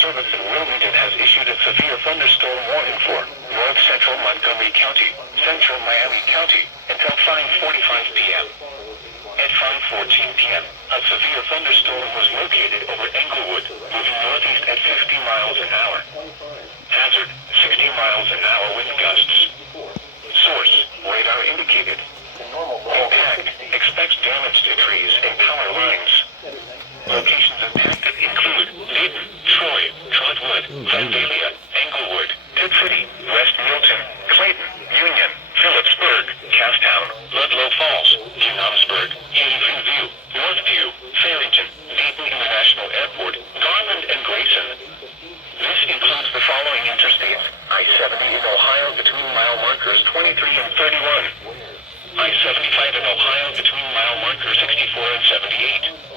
Service in Wilmington has issued a severe thunderstorm warning for north central Montgomery County, central Miami County, until 5:45 p.m. At 5:14 p.m., a severe thunderstorm was located over Englewood, moving northeast at 50 miles an hour. Hazard, 60 miles an hour wind gusts. Source, radar indicated. Impact, expects damage to trees and power lines. Locations impacted include Dayton, Troy, Trotwood, Vandalia, Englewood, Tip City, West Milton, Clayton, Union, Phillipsburg, Casttown, Ludlow Falls, Johannesburg, Haven View, Northview, Farrington, Dayton International Airport, Garland and Grayson. This includes the following interstates: I-70 in Ohio between mile markers 23 and 31. I-75 in Ohio between mile markers 64 and 78.